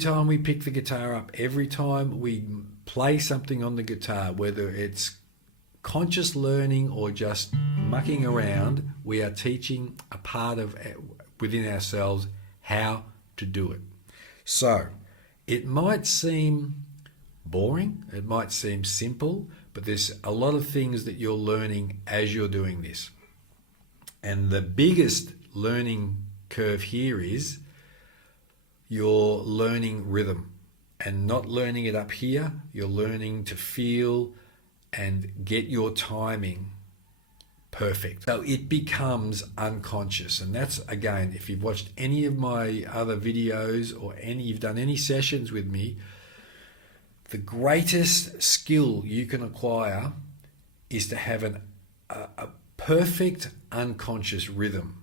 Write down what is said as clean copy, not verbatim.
time we pick the guitar up, every time we play something on the guitar, whether it's conscious learning or just mucking around, we are teaching a part of within ourselves how to do it. So it might seem boring, it might seem simple, but there's a lot of things that you're learning as you're doing this. And the biggest learning curve here is you're learning rhythm, and not learning it up here. You're learning to feel and get your timing perfect. So it becomes unconscious. And that's, again, if you've watched any of my other videos or you've done any sessions with me, the greatest skill you can acquire is to have a perfect unconscious rhythm.